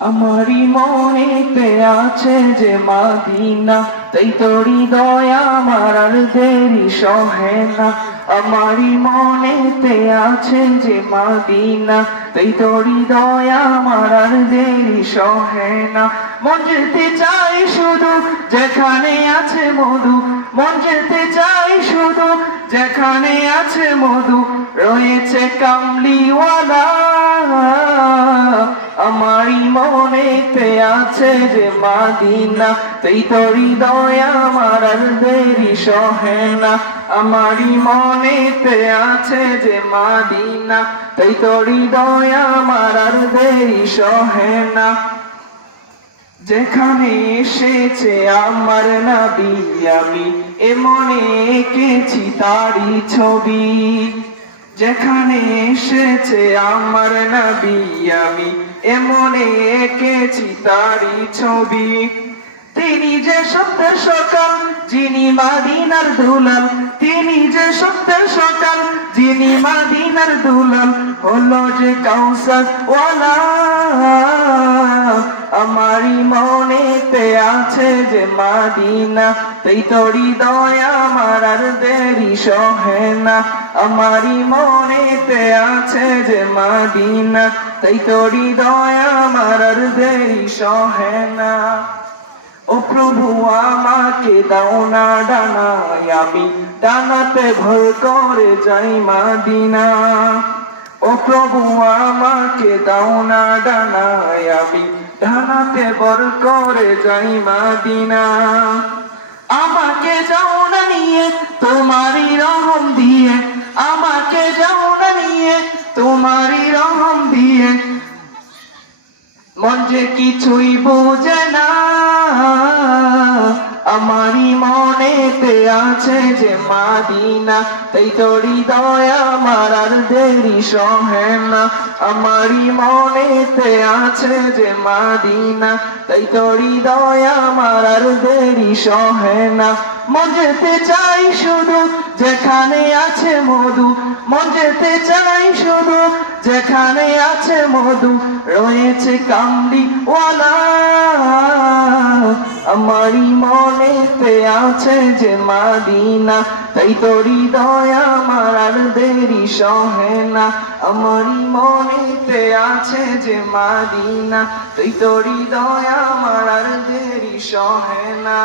আমারি মনেতে আছে যে মাদিনা, তাই তোর হৃদয় আমার আর দেরি সহে না। আমারি মনেতে আছে যে মাদিনা, তাই তোর হৃদয় আমার আর দেরি সহে না। মন যেতে চাই শুধু যেখানে আছে মধু, মন যেতে চাই শুধু যেখানে আছে মধু, রয়েছে কামলিওয়ালা। আমারি মনেতে আছে যে মাদিনা, তাই তোর হৃদয় আমার আর দেরি সহে না। আমারি মনেতে আছে যে মাদিনা, তাই তোর হৃদয় আমার আর দেরি সহে না। যেখানে এসেছে আমার নবী, আমি মনে এঁকেছি তারি ছবি। যেখানে এসেছে আমার নবী, আমি মনে এঁকেছি তারি ছবি। তিনি যে সত্যের সকাল, যিনি মাদিনার দুলাল, তিনি যে সত্যের সকাল, যিনি মাদিনার দুলাল, হলো যে কাউসার ওয়ালা। আমারি মনেতে আছে যে মাদিনা, তাই তোর হৃদয় আমার আর দেরি সহে না। আমারি মনেতে আছে যে মাদিনা, তাই তোর হৃদয় আমার আর দেরি সহে না। ও প্রভু আমাকে দাও না ডানায়, আমি ডানাতে ভর করে যাই মাদিনা। ও প্রভু আমাকে দাও না ডানায়, আমি ডানাতে ভর করে যাই মাদিনা। আমাকে যাও না নিয়ে তোমারই রহম দিয়ে, আমাকে যাও না নিয়ে তোমারই রহম দিয়ে, মন যে কিছুই বোঝে না। আমারি মনেতে আছে যে মাদিনা, তাই তোর হৃদয় আমার আর দেরি সহে না। আমারি মনেতে আছে যে মাদিনা, তাই তোর হৃদয় আমার আর দেরি সহে না। মন যেতে চাই শুধু যেখানে আছে মধু, মন যেতে চাই শুধু যেখানে আছে মধু, রয়েছে কামলিওয়ালা। আমারি মনেতে আছে যে মাদিনা, তাই তোর হৃদয় আমার আর দেরি সহে না। আমারি মনেতে আছে যে মাদিনা, তাই তোর হৃদয় আমার আর দেরি সহে না।